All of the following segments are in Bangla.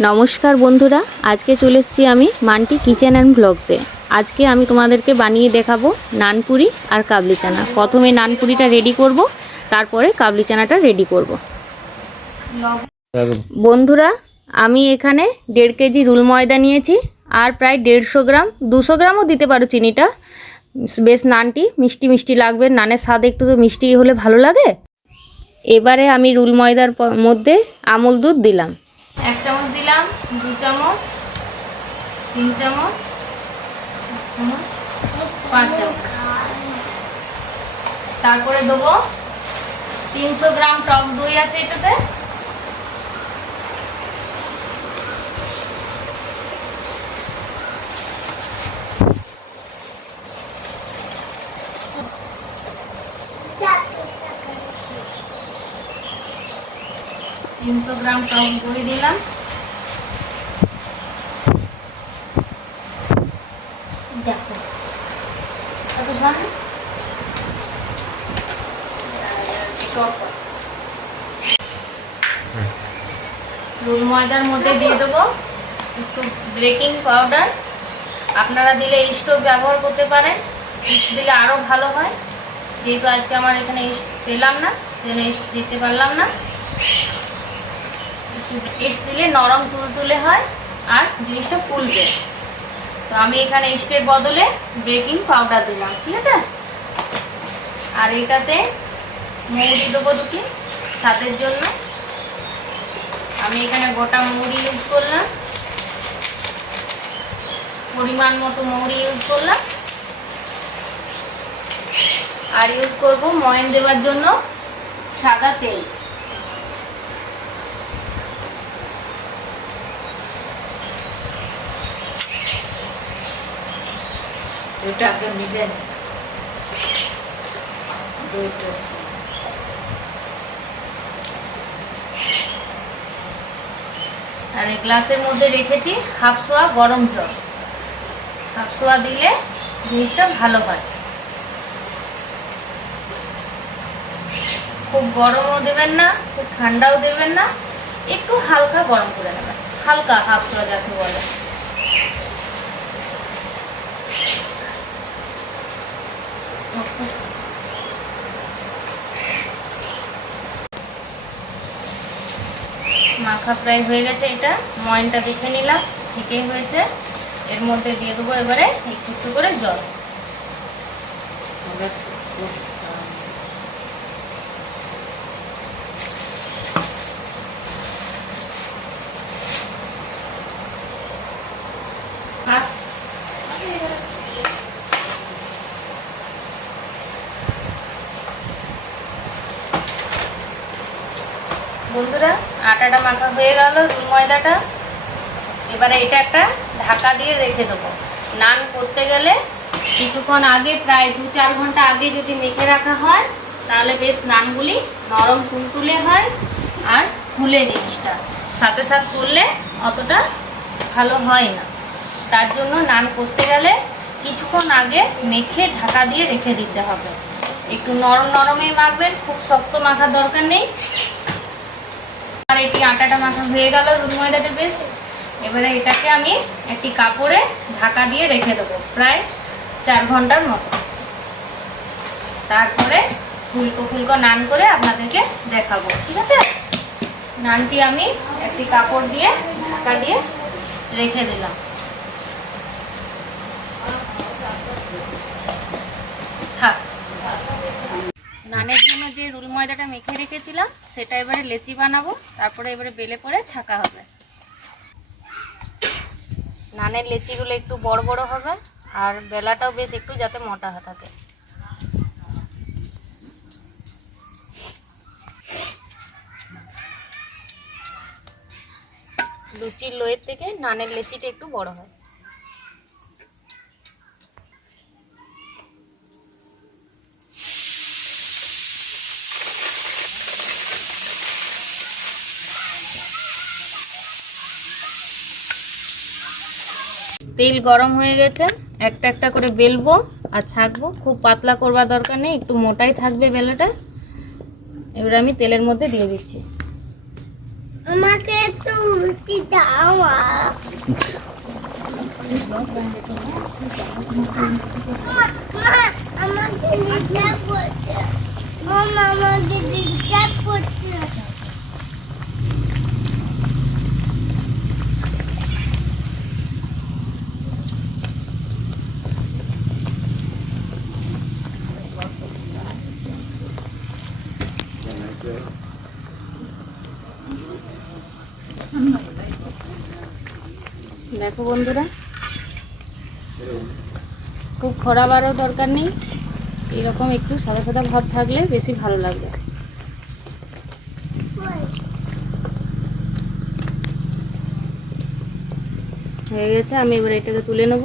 नमस्कार बंधुरा आज के चले एसेछि आमी मांटी किचेन एंड ब्लग्से। आज के आमी तोमादेरके बानिये देखाबो नानपुरी और काबली चाना। प्रथमे नानपुरीटा रेडी करब, तारपरे काबली चानाटा रेडी करब। बंधुरा आमी एखाने 1.5 केजी रुल मयदा नियेछि और प्राय 150 ग्राम 200 ग्रामও दिते पारो चिनिटा। बेश नानटी मिष्टि मिष्टि लागबे, नानेर स्वाद एकटु तो मिष्टि होले भालो लागे। एबारे आमी रुल मयदार मध्य आमुल दूध दिलाम, 1 চামচ দিলাম, 2 চামচ, 3 চামচ, 5 চামচ। তারপরে দেব 300 গ্রাম টক দই আছে এটাতে, ग्राम टक दई दिलाम, देखो रुल मयदार मध्य दिए देव एकटु बेकिंग पाउडार। आपनारा दिले इस्ट व्यवहार करते पारेन, इस्ट दिले आरो भालो हय। जेहेतु आज के आमार एखाने इस्ट पेलाम ना, सेजন্য इस्ट दिते पारलाम ना। इस्ट दिले नरम तुलतुले हय और जिनिसटा फुलबे। तो आमी एखाने इस्टेर बदले बेकिंग पाउडार दिलाम, ठीक आछे। और एटाते मौरी देबो दुटी स्वादेर जोन्नो। आमी एखाने गोटा मौरी इउज करलाम, परिमाण मतो मौरी इउज करलाम। और इउज करबो मयन देवार जोन्नो सादा तेल। এটা আগে মিলে দুটো আর এই গ্লাসের মধ্যে রেখেছি হাফ সোয়া গরম জল। হাফ সোয়া দিলে জিনিসটা ভালো হয়। খুব গরমও দেবেন না, খুব ঠান্ডাও দেবেন না, একটু হালকা গরম করে নেবেন। হালকা হাফ সোয়া যাকে বলে। মাখা প্রায় হয়ে গেছে। এটা ময়নটা দেখে নিলাম ঠিকই হয়েছে। এর মধ্যে দিয়ে দেবো এবারে একটু একটু করে জল। বন্ধুরা আটাটা মাখা হয়ে গেল, রুল ময়দাটা। এবারে এটা একটা ঢাকা দিয়ে রেখে দেবো। নান করতে গেলে কিছুক্ষণ আগে প্রায় 2-4 ঘন্টা আগে যদি মেখে রাখা হয় তাহলে বেশ নানগুলি নরম তুলতুলে হয় আর ফুলে জিনিসটা। সাথে সাথে তুললে অতটা ভালো হয় না। তার জন্য নান করতে গেলে কিছুক্ষণ আগে মেখে ঢাকা দিয়ে রেখে দিতে হবে। একটু নরম নরমই মাখবেন, খুব শক্ত মাখার দরকার নেই। আর এটি আটাটা মাখা হয়ে গেল রুল ময়দাটা বেশ। এবারে এটাকে আমি একটি কাপড়ে ঢাকা দিয়ে রেখে দেবো প্রায় 4 ঘন্টার মতো। তারপরে ফুলকো ফুলকো নান করে আপনাদেরকে দেখাবো, ঠিক আছে। নানটি আমি একটি কাপড় দিয়ে ঢাকা দিয়ে রেখে দিলাম। থাক। নানের জন্য যে রুল ময়দাটা মেখে রেখেছিলাম সেটা এবারে লেচি বানাবো, তারপরে এবারে বেলে পরে ছাকা হবে। নানের লেচিগুলো একটু বড় বড় হবে আর বেলাটাও বেশ একটু যাতে মোটা থাকে। লুচির লোয়ের থেকে নানের লেচিটা একটু বড় হয়। তেল গরম হয়ে গেছে, একটা একটা করে বেলবো আর ছাকবো। খুব পাতলা করবার দরকার নেই, একটু মোটাই থাকবে বেলাটা। এবার আমি তেলের মধ্যে দিয়ে দিচ্ছি। আমাকে একটু লুচি দাও। আমাকে ডিস্টার্ব করছে। আমাকে ডিস্টার্ব করছে। দেখো বন্ধুরা, খুব খরা বারও দরকার নেই, এরকম একটু সাদা সাদা ভাব থাকলে বেশি ভালো লাগবে। হয়ে গেছে, আমি এবার এটাকে তুলে নেব।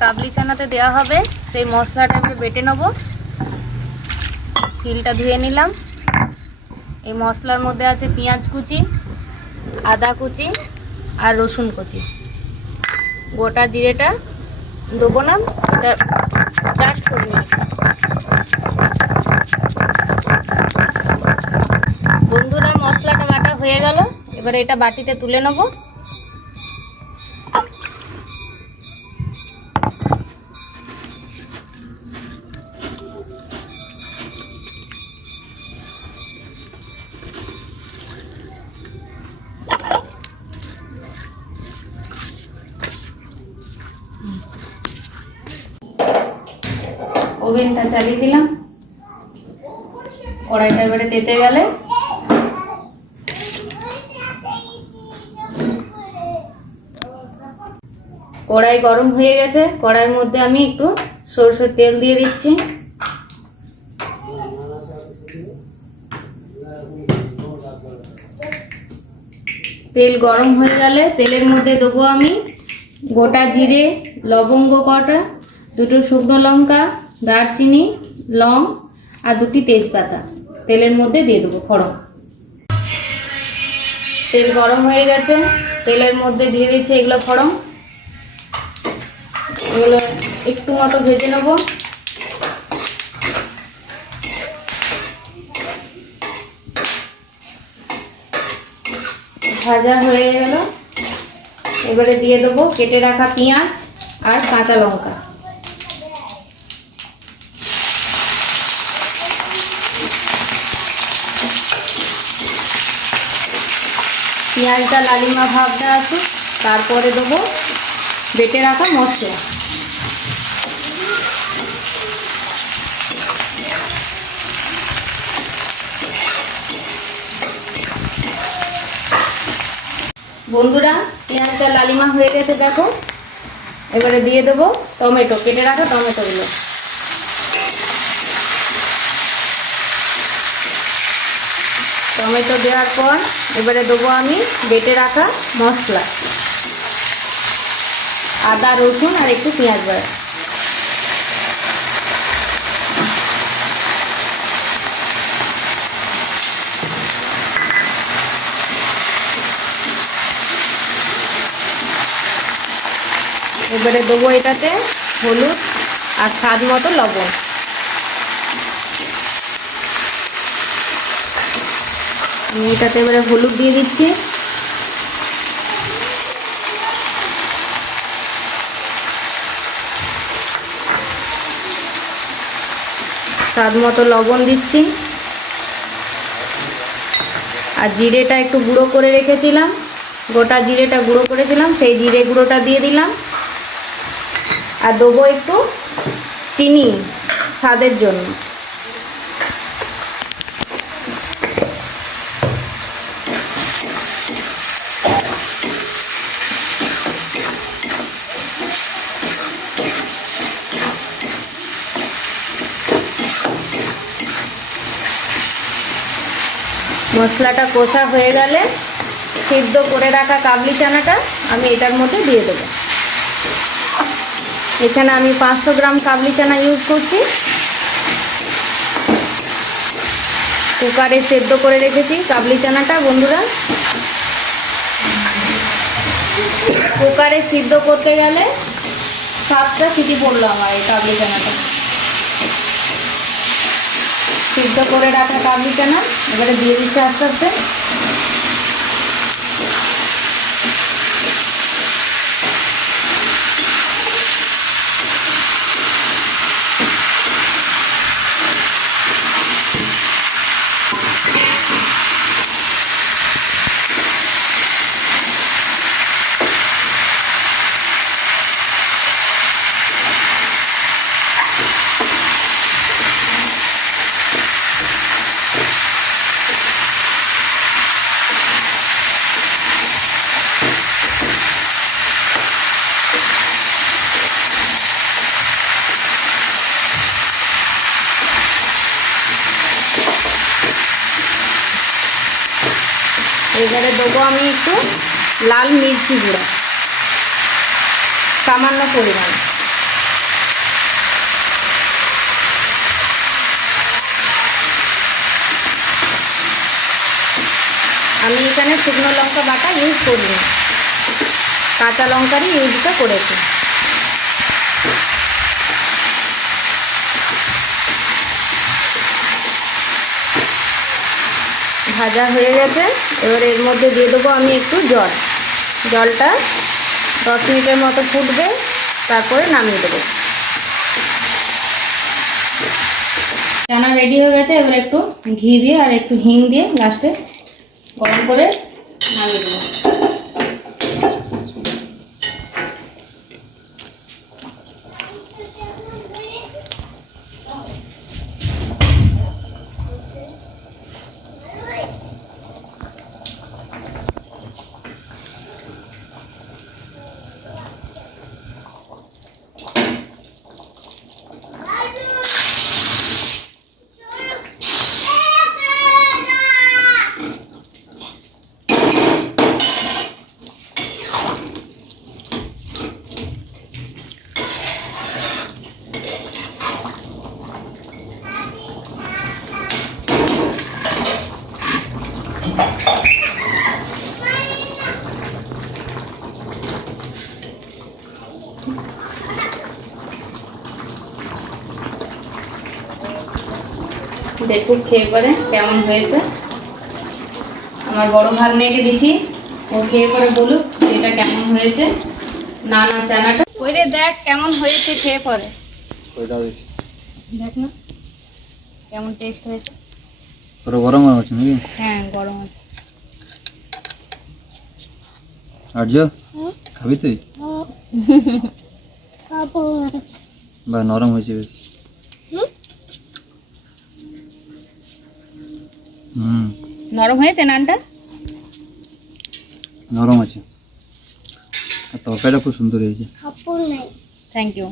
কাবলি চানাতে দেওয়া হবে সেই মশলাটা একটু বেটে নেব। শিলটা ধুয়ে নিলাম। এই মশলার মধ্যে আছে পেঁয়াজ কুচি, আদা কুচি আর রসুন কুচি। গোটা জিরেটা দেবো না, এটা ব্রাশ করে নিয়েছি। বন্ধুরা, মশলাটা বাটা হয়ে গেল, এবারে এটা বাটিতে তুলে নেব। ওভেনটা চালিয়ে দিলাম। কড়াইটা এবারে তেতে গেলে কড়াই গরম হয়ে গেছে, কড়াইয়ের মধ্যে আমি একটু সরষের তেল দিয়ে দিচ্ছি। তেল গরম হয়ে গেলে তেলের মধ্যে দেবো আমি গোটা জিরে, লবঙ্গ কটা, দুটো শুকনো লঙ্কা, দারচিনি, লং আর দুটি তেজপাতা তেলের মধ্যে দিয়ে দেবো ফোড়ন। তেল গরম হয়ে গেছে, তেলের মধ্যে দিয়ে দিচ্ছি এগুলো ফোড়ন। এগুলো একটু মতো ভেজে নেব। ভাজা হয়ে গেল, এবারে দিয়ে দেবো কেটে রাখা পেঁয়াজ আর কাঁচা লঙ্কা। পেঁয়াজটা লালিমা ভাবটা আছে, তারপরে দেবো বেটে রাখা মশলা। বন্ধুরা, পেঁয়াজটা লালিমা হয়ে গেছে দেখো। এবারে দিয়ে দেবো টমেটো, কেটে রাখা টমেটোগুলো। টমেটো দেওয়ার পর এবারে দেবো আমি বেটে রাখা মশলা, আদা রসুন আর একটু পেঁয়াজ বাটা। এবারে দেবো এটাতে হলুদ আর স্বাদ মতো লবণ। আমি এটাতে এবারে হলুদ দিয়ে দিচ্ছি, স্বাদ মতো লবণ দিচ্ছি, আর জিরেটা একটু গুঁড়ো করে রেখেছিলাম, গোটা জিরেটা গুঁড়ো করেছিলাম, সেই জিরে গুঁড়োটা দিয়ে দিলাম। আর দেবো একটু চিনি স্বাদের জন্য। মশলাটা কষা হয়ে গেলে সিদ্ধ করে রাখা কাবলি চানাটা আমি এটার মধ্যে দিয়ে দেবো। এখানে আমি 500 গ্রাম কাবলি চানা ইউজ করছি। কুকারে সেদ্ধ করে রেখেছি কাবলি চানাটা বন্ধুরা। কুকারে সিদ্ধ করতে গেলে 7টা সিটি পড়লো আমার এই কাবলি চানাটা। সিদ্ধ করে রাখা কাবলি চানা এবারে দিয়ে দিচ্ছে আস্তে আস্তে। এবারে দেবো আমি একটু লাল মির্চি গুঁড়া সামান্য পরিমাণ। আমি এখানে শুকনো লঙ্কা বাটা ইউজ করি না, কাঁচা লঙ্কারই ইউজটা করেছি। ভাজা হয়ে গেছে, এবার এর মধ্যে দিয়ে দেবো আমি একটু জল। জলটা 10 মিনিটের মতো ফুটবে, তারপরে নামিয়ে দেবো। চানা রেডি হয়ে গেছে, এবার একটু ঘি দিয়ে আর একটু হিং দিয়ে লাস্টে গরম করে নামিয়ে দেবো। দেখুন খেয়ে পরে কেমন হয়েছে। আমার বড় ভাগ্নেকে দিছি, ও খেয়ে পরে বলুক এটা কেমন হয়েছে। না না চানাটা ওইরে দেখ কেমন হয়েছে খেয়ে পরে দেখ না কেমন টেস্ট হয়েছে। পুরো গরম আছে নাকি? হ্যাঁ গরম আছে। আর্য খাবি তুই? খাবো। বা নরম হয়েছে বেশ। নরম হয়েছে নানটা? নরম আছে, আর তরকারিটা খুব সুন্দর হয়েছে। খাবো নাই। Thank you.